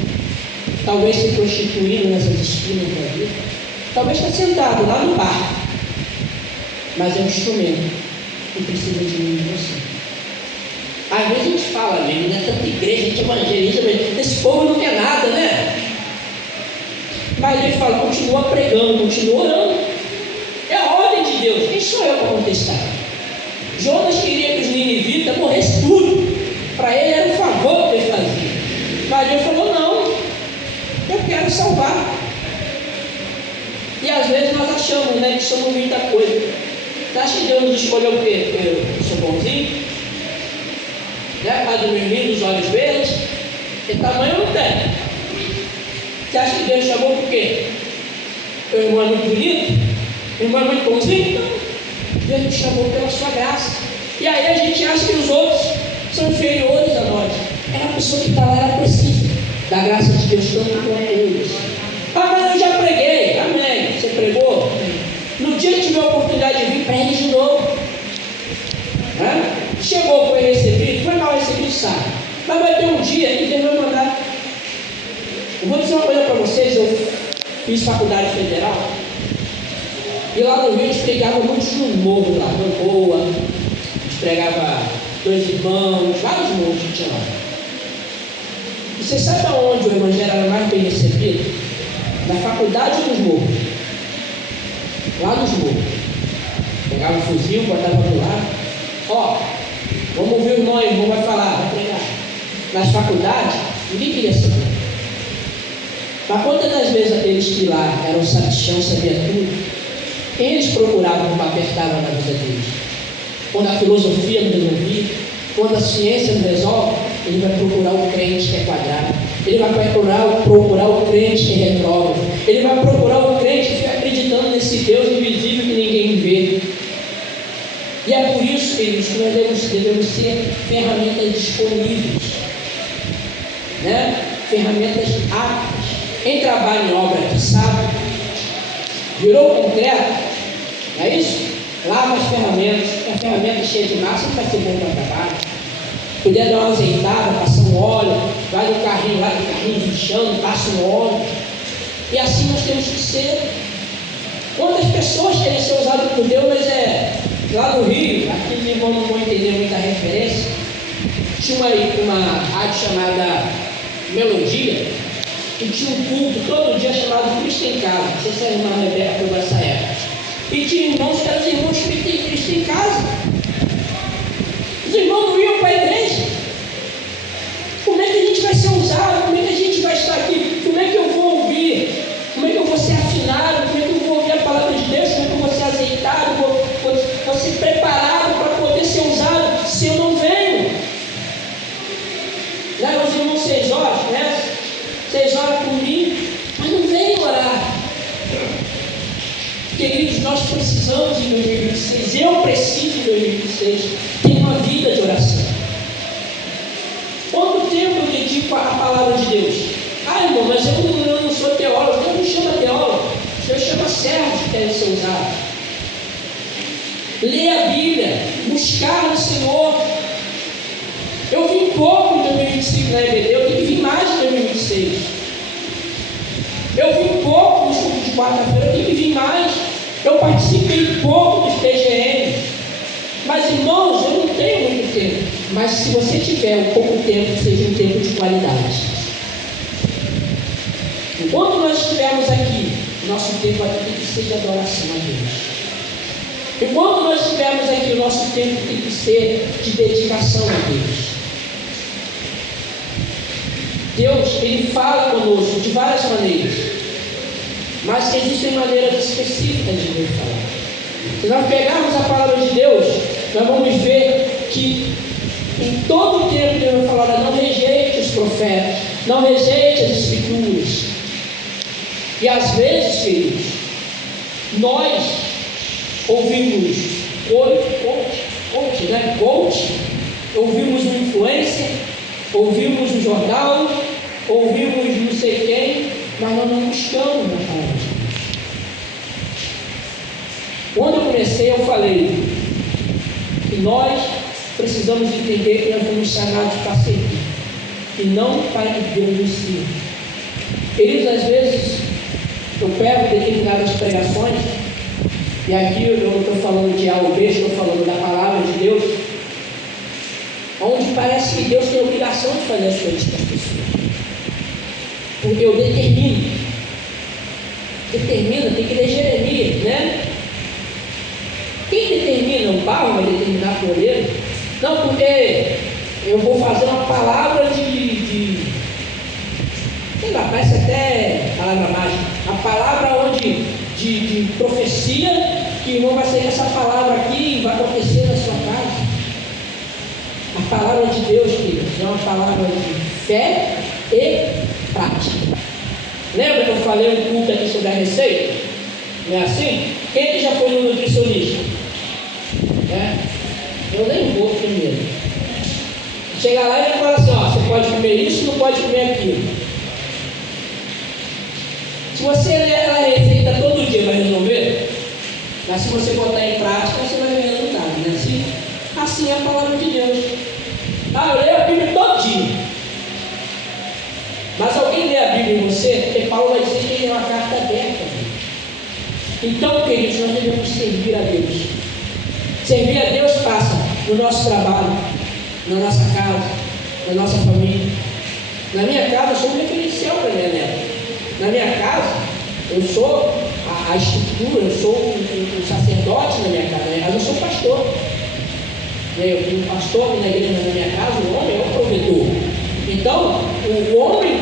talvez se prostituindo nessas esquinas da vida, talvez está sentado lá no bar, mas é um instrumento que precisa de mim e de você. Às vezes a gente fala, mesmo, né? Tanta igreja, a gente evangeliza, mas esse povo não quer nada, né? Mas ele fala, continua pregando, continua orando. É a ordem de Deus. Quem sou eu para contestar? Jonas queria que os ninivitas morressem tudo. Para ele era um favor que ele fazia. Mas Deus falou, não, eu quero salvar. E às vezes nós achamos, né, que somos muita coisa. Você acha que Deus nos escolheu o quê? Porque eu sou bonzinho? Né? Pai do menino, dos olhos verdes, que tamanho não tem. Você acha que Deus chamou por quê? Meu irmão é muito bonito? Meu irmão é muito bonzinho? Não. Deus nos chamou pela sua graça. E aí a gente acha que os outros são inferiores a nós. É a pessoa que está lá, ela precisa da graça de Deus tanto quanto eles. Ah, mas eu já preguei. Amém. Você pregou? No dia que tiver a oportunidade de vir, pregue de novo. Chegou, foi recebido, foi mal recebido, sabe? Mas vai ter um dia que Deus vai mandar. Eu vou dizer uma coisa para vocês, eu fiz faculdade federal, e lá no Rio a gente pregava muitos no morro lá, no Boa, a gente pregava Dois Irmãos, vários morros que tinha lá. E você sabe aonde o evangelho era mais bem recebido? Na faculdade ou nos morros? Lá nos morros. Pegava o fuzil, botava do lado. Ó, vamos ouvir o irmão, vai falar, vai pregar. Nas faculdades, ninguém queria saber. Mas quantas das vezes aqueles que lá eram sabichão, sabiam tudo, quem eles procuravam para apertar na vida deles? Quando a filosofia não resolvia, quando a ciência não resolve, ele vai procurar o crente que é quadrado, ele vai procurar o crente que é retrógrado, ele vai procurar o crente que fica acreditando nesse Deus invisível que ninguém vê. E é por isso, queridos, que nós devemos ser ferramentas disponíveis, né? Ferramentas aptas. Quem trabalha em obra aqui sabe, virou concreto, não é isso? Lava as ferramentas, a ferramenta cheia de massa não vai ser bom para trabalho. Puder dar uma azeitada, passar um óleo, vai no carrinho lá, do carrinho inchando, passa um óleo. E assim nós temos que ser. Quantas pessoas querem ser usadas por Deus, mas lá no Rio, aqui os irmãos não vão entender muita referência, tinha uma rádio chamada Melodia, e tinha um culto todo dia chamado Cristo em Casa. Não sei se a irmã Rebeca pegou essa época. E tinha irmãos que eram os irmãos que têm Cristo em casa. Os irmãos não iam para a igreja. Como é que a gente vai ser usado? Como é que a gente vai estar aqui? Como é que eu vou ouvir? Como é que eu vou ser afinado? Como é que eu vou ouvir a palavra de Deus? Como é que eu vou ser azeitado? Vou ser preparado para poder ser usado se eu não venho? Né, meus irmãos, 6 horas, né? 6 horas por mim, mas não vem orar. Queridos, nós precisamos em 2026, eu preciso em 2026 ter uma vida de oração. Quanto tempo eu dedico à palavra de Deus? Ah, irmão, mas eu não sou teólogo. Deus não chama teólogo, Deus chama servos que querem ser usados. Ler a Bíblia, buscar no Senhor. Eu vim pouco em 2025 na EBD, eu tenho que vir mais em 2026. Eu vim pouco nos cultos de quarta-feira, eu tenho que vir mais. Eu participei pouco dos PGM. Mas, irmãos, eu não tenho muito tempo. Mas se você tiver um pouco tempo, seja um tempo de qualidade. Enquanto nós estivermos aqui, nosso tempo aqui tem que ser de adoração a Deus. Enquanto nós estivermos aqui, o nosso tempo tem que ser de dedicação a Deus. Deus, Ele fala conosco de várias maneiras, mas existem maneiras específicas de Deus falar. Se nós pegarmos a palavra de Deus, nós vamos ver que em todo o tempo Deus vai falar: não rejeite os profetas, não rejeite as escrituras. E às vezes, queridos, nós ouvimos coach, né? ouvimos o jornal, ouvimos não sei quem, mas nós não buscamos na palavra de Deus. Quando eu comecei, eu falei que nós precisamos entender que nós fomos chamados para servir, e não para que Deus nos sirva. Queridos, às vezes eu pego determinadas pregações, e aqui eu não estou falando de A ou B, estou falando da palavra de Deus, onde parece que Deus tem a obrigação de fazer as coisas para as pessoas. Porque eu determino, tem que ler Jeremias, né? Quem determina o barro vai determinar o oleiro? Não, porque eu vou fazer uma palavra sei lá, parece até palavra mágica, a palavra de profecia, que o irmão vai sair essa palavra aqui e vai acontecer na sua casa. A palavra de Deus, queridos, é uma palavra de fé e prática. Lembra que eu falei um culto aqui sobre a receita? Não é assim? Quem que já foi no nutricionista? Eu nem vou primeiro. Chega lá e ele fala assim, ó, você pode comer isso, não pode comer aquilo. Se você ler a receita todo dia, vai resolver? Mas se você botar em prática, você vai ver resultado, não é assim? Assim é a palavra de Deus. Eu leio a Bíblia todo dia. Mas alguém lê a Bíblia em você, porque Paulo vai dizer que ele é uma carta aberta. Então, queridos, nós devemos servir a Deus. Servir a Deus passa no nosso trabalho, na nossa casa, na nossa família. Na minha casa, eu sou um referencial para minha neta. Na minha casa, eu sou a estrutura, eu sou o sacerdote na minha casa. Na minha casa, eu sou pastor. O pastor aqui na igreja, na minha casa, o homem é o provedor. Então, o homem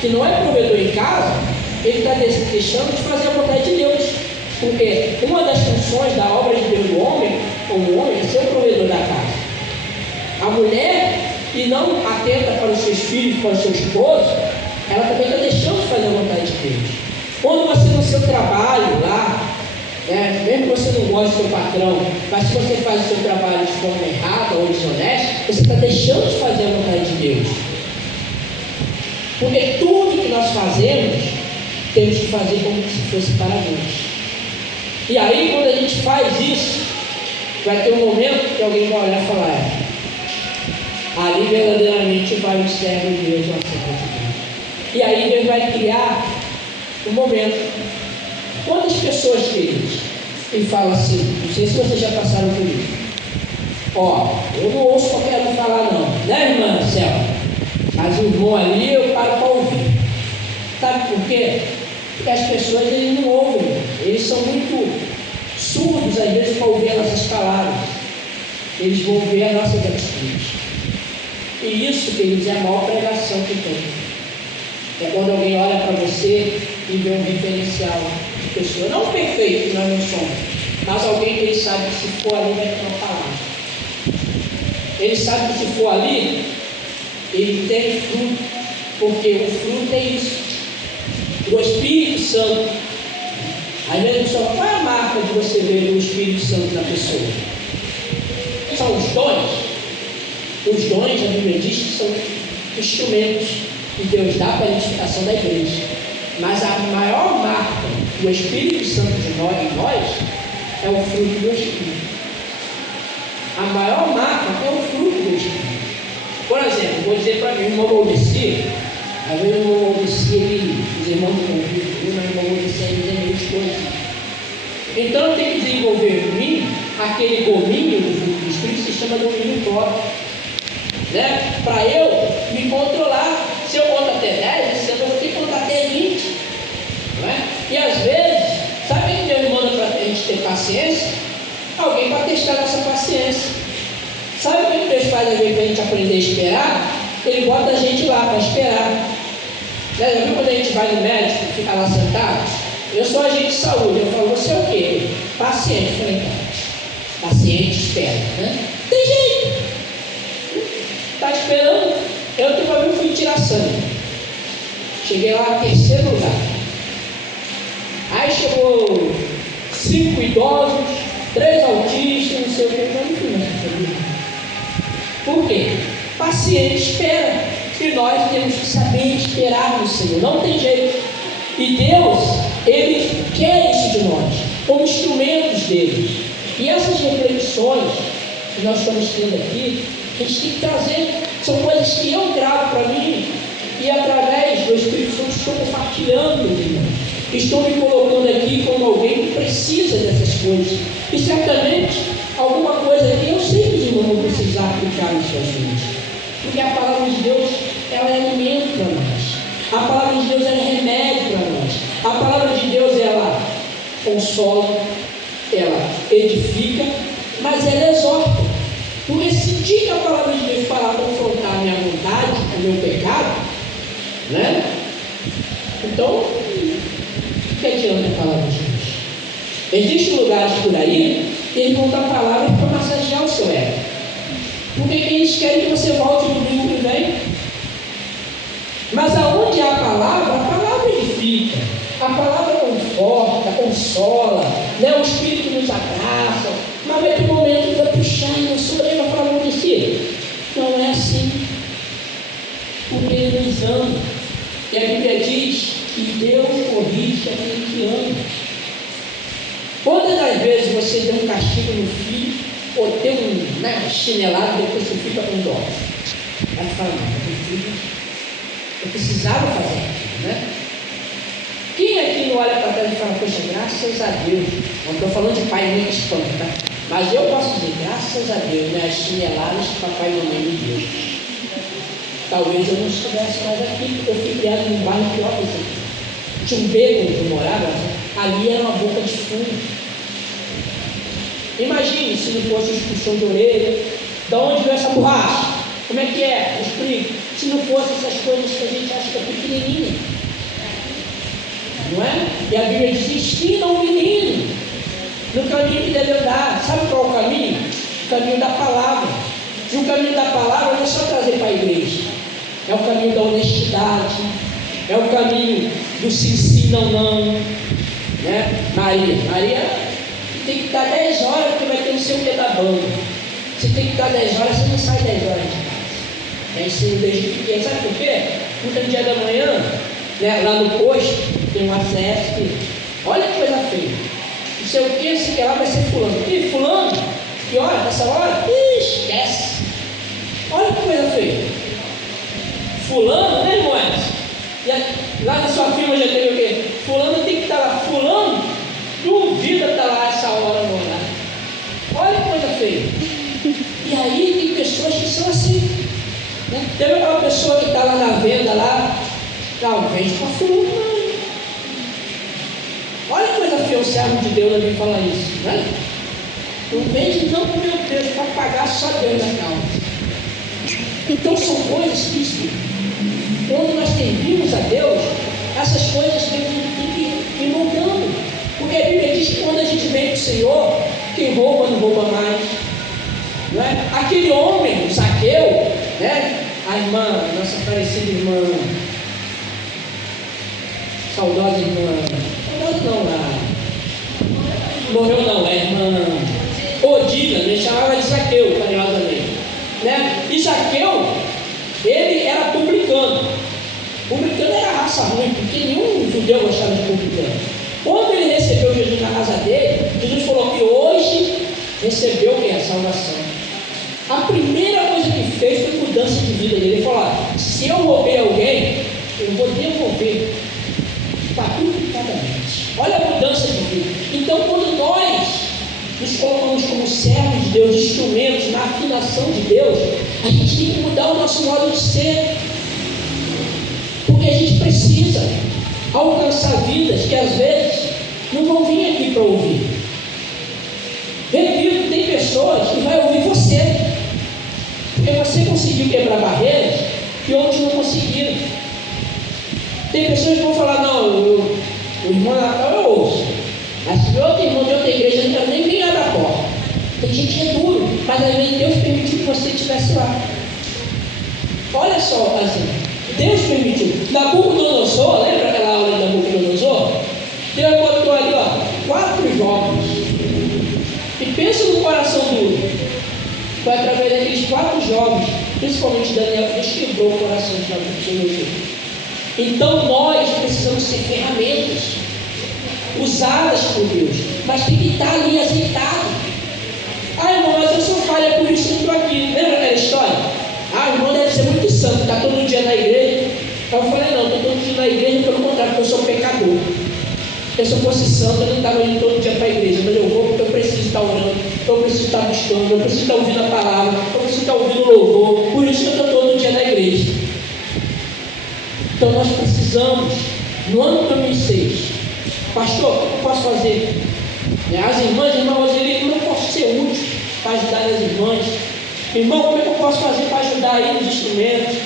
que não é provedor em casa, ele está deixando de fazer a vontade de Deus. Porque uma das funções da obra de Deus do homem, como homem, é ser o provedor da casa. A mulher que não atenta para os seus filhos, para o seu esposo, ela também está deixando de fazer a vontade de Deus. Quando você no seu trabalho lá, mesmo que você não goste do seu patrão, mas se você faz o seu trabalho de forma errada ou desonesta, você está deixando de fazer a vontade de Deus. Porque tudo que nós fazemos, temos que fazer como se fosse para Deus. E aí, quando a gente faz isso, vai ter um momento que alguém vai olhar e falar: ali verdadeiramente vai o servo de Deus, uma serva de Deus. E aí Deus vai criar um momento. Quantas pessoas, queridos, ele fala assim, não sei se vocês já passaram por isso. Eu não ouço qualquer um falar não, né, irmã Selma? Mas o irmão ali eu paro para ouvir. Sabe por quê? Porque as pessoas eles não ouvem, eles são muito surdos às vezes para ouvir as nossas palavras. Eles vão ver as nossas atitudes. E isso, queridos, é a maior pregação que tem. É quando alguém olha para você e vê um referencial de pessoa, não perfeito, que nós não somos, mas alguém que ele sabe que se for ali vai ter uma palavra. Ele sabe que se for ali, ele tem fruto, porque o fruto é isso. O Espírito Santo. Às vezes a pessoa, qual é a marca de você ver o Espírito Santo na pessoa? São os dons. Os dons, a Bíblia diz que são instrumentos que Deus dá para a edificação da igreja. Mas a maior marca do Espírito Santo em nós é o fruto do Espírito. A maior marca é o fruto do Espírito. Por exemplo, vou dizer para mim, o irmão Maldeci, às vezes o irmão Maldeci, os irmãos do convívio, mas o irmão Maldeci é meio coisas. Então eu tenho que desenvolver em mim aquele domínio do fruto do Espírito que se chama domínio próprio. Para eu me controlar. Se eu conto até 10, eu vou ter que contar até 20. E às vezes, sabe o que Deus manda para a gente ter paciência? Alguém para testar nossa paciência. Sabe o que Deus faz às vezes para a gente aprender a esperar? Ele bota a gente lá para esperar. Já viu quando a gente vai no médico e fica lá sentado? Eu sou agente de saúde. Eu falo, você é o quê? Paciente. Eu falei, então, paciente espera. Tem jeito. Está esperando. Eu tenho uma vez fui tirar sangue. Cheguei lá em terceiro lugar. Aí chegou 5 idosos, 3 autistas, não sei o que, eu não fui nessa família. Por quê? paciente espera. E nós temos que saber esperar no Senhor. Não tem jeito. E Deus, Ele quer isso de nós, como instrumentos dele. E essas reflexões que nós estamos tendo aqui, a gente tem que trazer, são coisas que eu trago para mim, e através do Espírito Santo estou compartilhando, irmãos. Estou me colocando aqui como alguém que precisa dessas coisas. E certamente, alguma coisa aqui eu sei que os irmãos vão precisar aplicar nas suas vidas. Porque a palavra de Deus, ela é alimento para nós. A palavra de Deus é remédio para nós. A palavra de Deus, ela consola, ela edifica, mas ela exorta. Porque se dia que a palavra de Deus parar para confrontar a minha vontade, o meu pecado, né? Então, o que adianta a palavra de Deus? Existem lugares por aí que eles vão dar palavras para massagear o seu ego. Porque eles querem que você volte no domingo que vem. Mas aonde há a palavra edifica. A palavra conforta, consola, né? O Espírito nos abraça. Mas vai ter um momento que vai puxar e eu sou eu para falar com você. Não é assim. Porque Ele nos ama. E a Bíblia diz que Deus corrige aquele que ama. Quantas das vezes você deu um castigo no filho, ou deu uma chinelada, depois você fica com dó? Vai falar, eu precisava fazer aquilo, né? Quem aqui não olha para trás e fala, poxa, graças a Deus, não estou falando de pai e mãe que espanta, mas eu posso dizer, graças a Deus, né, as chineladas que papai e mamãe me deu. Talvez eu não estivesse mais aqui, porque eu fui criado num bairro pior que esse aqui. Tinha um beco onde eu morava, ali era uma boca de fundo. Imagine se não fosse o puxão de orelha, de onde veio essa borracha? Como é que é? Explique. Se não fosse essas coisas que a gente acha que é pequenininha, não é? E a Bíblia diz, ensina o menino no caminho que deve andar. Sabe qual é o caminho? O caminho da palavra. E o caminho da palavra não é só trazer para a igreja, é o caminho da honestidade, é o caminho do sim, não, né? Maria tem que dar 10 horas, porque vai ter não sei o que da banda. Você tem que dar 10 horas, você não sai 10 horas de casa. É ensino desde pequeno. Sabe por quê? Porque no dia da manhã, né, lá no posto, tem um acesso que, olha que coisa feia. Não sei o que, se quer lá vai ser fulano. E fulano, que hora? Nessa hora? Esquece. Olha que coisa feia. Fulano, né, irmãos? Lá na sua firma já teve o quê? Fulano tem que estar lá. Fulano, duvida estar lá essa hora no horário. Olha que coisa feia. E aí tem pessoas que são assim, né? Teve aquela pessoa que está lá na venda lá, não, vende para fulano, não. Olha que coisa feia o servo de Deus ali falar isso, né? Não vende não, meu Deus, para pagar só Deus na causa. Então são coisas que, quando nós servimos a Deus, essas coisas têm que ir moldando. Porque a Bíblia diz que quando a gente vem para o Senhor, quem rouba não rouba mais. Não é? Aquele homem, Zaqueu, né? A irmã, nossa falecida irmã, saudosa irmã, saudosa não, morreu não, é a irmã Odila, me chamava de Zaqueu, carinhosamente. Né? E Zaqueu, ele era publicano. Publicano era raça ruim, porque nenhum judeu gostava de publicano. Quando ele recebeu Jesus na casa dele, Jesus falou que hoje recebeu o que? A salvação. A primeira coisa que fez foi mudança de vida dele. Ele falou, se eu roubei alguém, eu vou devolver quadruplicadamente. Olha a mudança de vida. Então, quando nós nos colocamos como servos de Deus, instrumentos na afinação de Deus, a gente tem que mudar o nosso modo de ser, porque a gente precisa alcançar vidas que às vezes não vão vir aqui para ouvir. Repito, tem pessoas que vão ouvir você, porque você conseguiu quebrar barreiras que outros não conseguiram. Tem pessoas que vão falar, não, o irmão Natal eu ouço, mas se outro irmão de outra igreja não nem abre a porta. Tem gente que é duro, mas às vezes Deus permitiu que você estivesse lá. Olha só, assim, Deus permitiu. Nabucodonosor, lembra aquela aula de Nabucodonosor? Deus botou ali, ó, 4 jovens. E pensa no coração duro. Foi através daqueles 4 jovens. principalmente Daniel, Deus quebrou o coração de Nabucodonosor. Então nós precisamos ser ferramentas usadas por Deus, mas tem que estar ali azeitado. Irmão, mas eu sou falha, por isso que eu estou aqui. Lembra aquela história? O irmão deve ser muito santo, está todo dia na igreja. Eu falei, não, estou todo dia na igreja, pelo contrário, porque eu sou pecador. Se eu fosse santo, eu não estava indo todo dia para a igreja, mas eu vou porque eu preciso estar orando, eu preciso estar buscando, eu preciso estar ouvindo a palavra, eu preciso estar ouvindo o louvor, por isso que eu estou todo dia na igreja. Então nós precisamos, no ano de 2006, pastor, o que eu posso fazer? As irmãs, irmãos, eu não posso ser útil para ajudar as irmãs. Irmão, como é que eu posso fazer para ajudar aí nos instrumentos?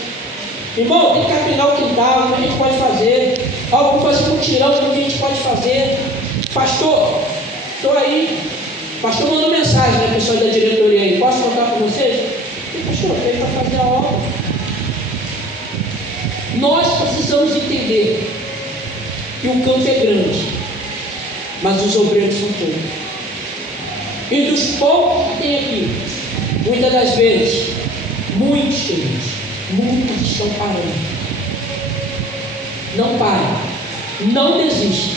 Irmão, tem que capinar o quintal, o que a gente pode fazer? Vamos fazer um tirão, o que a gente pode fazer? Pastor, estou aí. Pastor mandou mensagem, né, pessoal da diretoria aí. Posso contar com vocês? Pastor, veio para fazer a obra. Nós precisamos entender que o campo é grande, mas os obreiros são poucos. E dos poucos que tem aqui, muitas das vezes, muitos estão parando. Não parem, não desistam.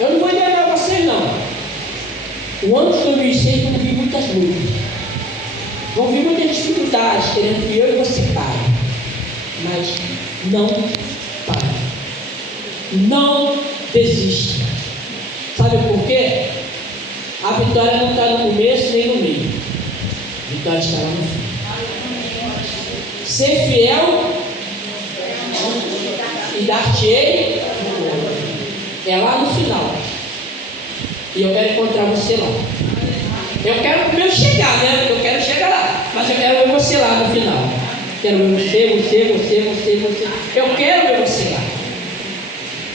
Eu não vou enganar vocês, não. O ano de 2006 vão vir muitas lutas, vão vir muitas dificuldades, querendo que eu e você parem. Mas não parem, não desistam. Sabe por quê? A vitória não está no começo nem no meio, a vitória está lá no fim. Ser fiel e dar-te-ei é lá no final. E eu quero encontrar você lá. Eu quero primeiro chegar, né? Eu quero chegar lá, mas eu quero ver você lá no final. Quero ver você. Eu quero ver você lá.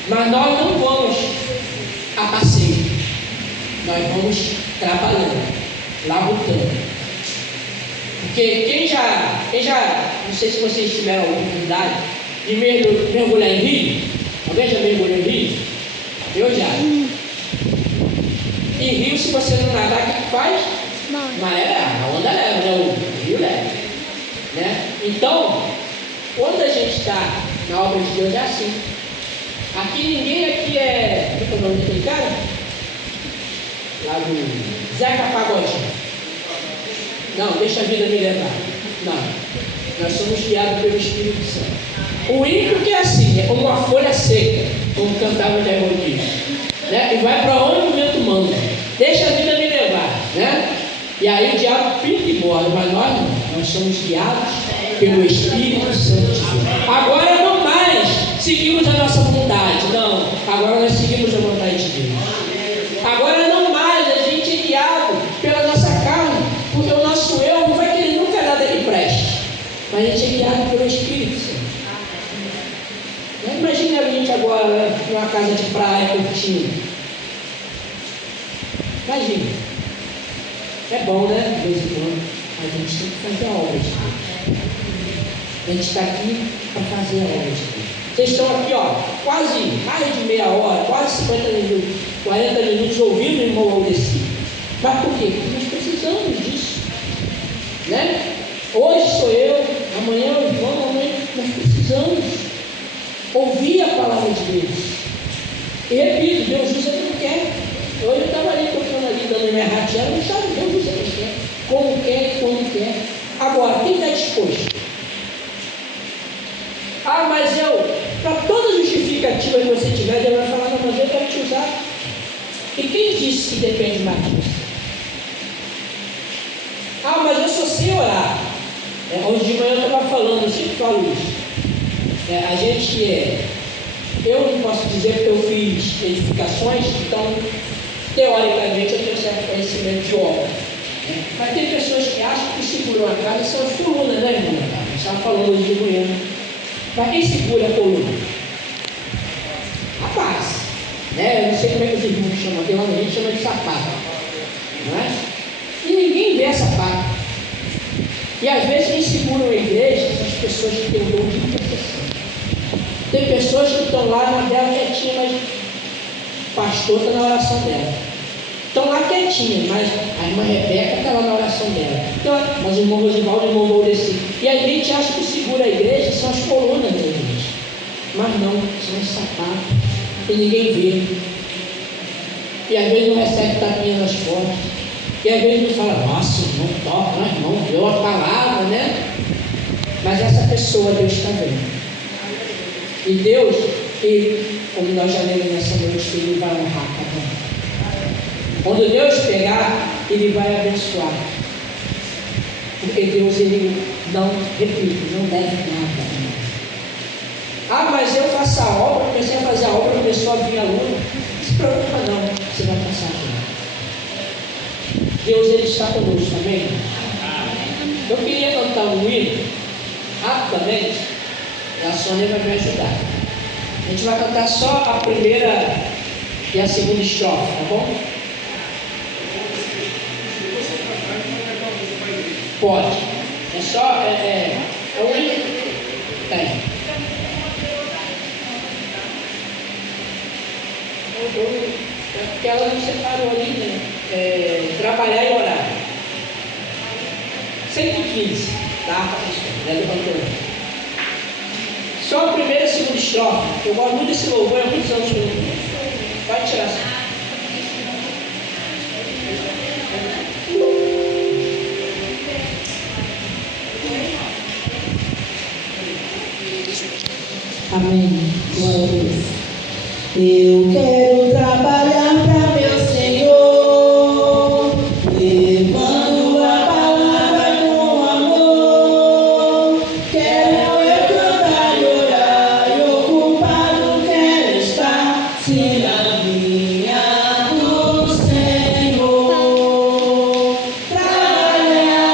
Mas nós não vamos a passeio. Nós vamos trabalhando, labutando. Porque quem já, não sei se vocês tiveram a oportunidade de mergulhar em rio. Alguém já mergulhou em rio? Eu já. Em rio, se você não nadar, o que faz? A onda leva, né? O rio leva. Né? Então, quando a gente está na obra de Deus, é assim. Aqui ninguém aqui é. O que é o nome daquele cara? Lá do Zeca Pagodinho. Não, deixa a vida me levar. Não. Nós somos guiados pelo Espírito Santo. O ímpio que é assim, é como uma folha seca, como cantava o Deus, né? E vai para onde o vento manda. Deixa a vida me levar, né? E aí o diabo pinta e borda, mas nós não. Nós somos guiados pelo Espírito Santo. Agora não mais seguimos a nossa vontade, não. Agora nós seguimos a vontade de Deus. Agora não mais a gente é guiado pela nossa carne, porque o nosso eu não vai querer nunca nada que preste, mas a gente é guiado pelo Espírito Santo. Imagina a gente agora, né, numa casa de praia curtindo. Imagina. É bom, né? De vez em quando. A gente tem que fazer a obra de Deus. A gente está aqui para fazer a obra de Deus. Vocês estão aqui, ó, quase mais de meia hora, quase 50 minutos, 40 minutos ouvindo o irmão Aldeci. Mas por quê? Porque nós precisamos disso. Né? Hoje sou eu, amanhã é o irmão, amanhã nós precisamos ouvir a palavra de Deus. E repito, Deus usa quem quer. Hoje eu estava ali tocando ali, dando minha rateada, não sabe, Deus usa quem quer, como quer, quando quer. Agora, quem está disposto? Mas para toda justificativa que você tiver, Deus vai falar, não, mas eu quero te usar. E quem disse que depende mais disso? Mas eu só sei orar. Hoje de manhã eu estava falando, eu sempre falo isso. A gente eu não posso dizer que eu fiz edificações, então teoricamente eu tenho certo conhecimento de obra. Mas tem pessoas que acham que seguram a casa são as colunas, né, irmã? A gente estava falando hoje de manhã. Para quem segura a coluna? A base. Né? Eu não sei como é que os irmãos chamam, aqui lá a gente chama de sapato. Não é? E ninguém vê essa parte. E às vezes quem segura a igreja são as pessoas que têm o dom de intercessão. Tem pessoas que estão lá na dela quietinha, mas o pastor está na oração dela. estão lá quietinhas, mas a irmã Rebeca está lá na oração dela. Então, mas o irmão Rosivaldo e o irmão Valdeci. E a gente acha que segura a igreja são as colunas da igreja. Mas não, são os sapatos que ninguém vê. E às vezes não recebe tapinha nas costas. E às vezes não fala, nossa, irmão toca, não, irmão, deu a palavra, né? Mas essa pessoa Deus está vendo. E Deus, como nós já lemos nessa noite, Ele vai honrar cada um. Quando Deus pegar, Ele vai abençoar. Porque Deus, Ele não, repito, não deve nada. Ah, mas eu faço a obra, comecei a fazer a obra, começou a vir aluno. Não se preocupa não, você vai passar já. Deus, Ele está conosco, amém? Eu queria cantar um hino, rapidamente, a Sônia vai me ajudar. A gente vai cantar só a primeira e a segunda estrofe, tá bom? Pode. É só, é o hino. Tem. Porque ela não separou ali, né? Trabalhar e orar. 115, tá? Já levantou. Só a primeira e a segunda estrofe. Eu gosto muito desse louvor, há muitos anos que eu não. Pode tirar assim. Amém. Glória a Deus. Eu quero trabalhar para meu Senhor, levando a palavra com amor. Quero eu cantar e orar, e ocupado quero estar, se na vinha do Senhor. Trabalhar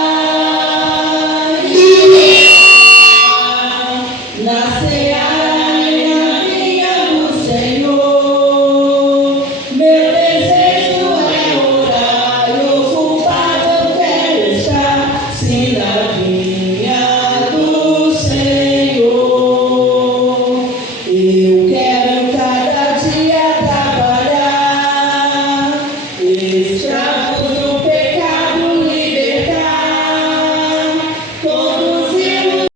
na seara. Se na